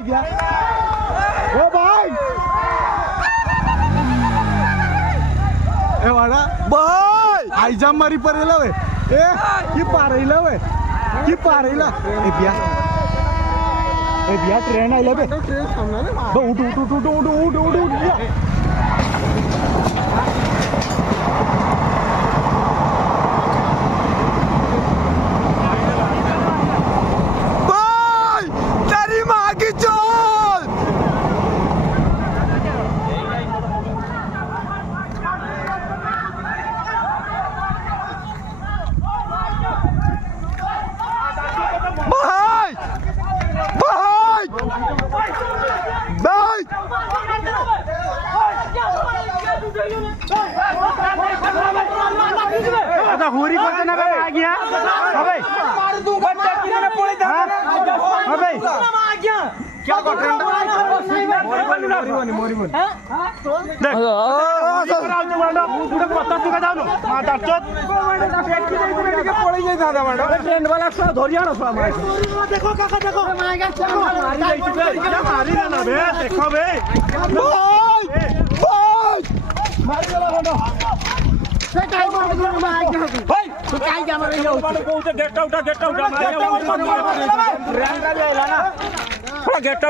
ओ भाई ए वाडा भाई आईजा मारी परेला वे ए की पारेला वे की पारेला ए बिया ट्रेन आइला बे ट्रेन थांबला ना बा उठ भाई तेरी मां की चोल भाई भाई भाई आता हुरी कोणतं नका आ गया अबे मार दूंगा किनारे पड़े था अबे क्या को ट्रेंड मोरी देख पुढे पत्ता तुका जाऊ माताचोत पळी जाई दादा मांडो ट्रेंड वाला सो धोरी आनो सो देखो काका देखो मारी जाई ना बे देखो बे मारी वाला मांडो से काय मार भाई तू काय क्या मार रही हो को गेट आउट मार ट्रेन का जायला ना थोड़ा गेट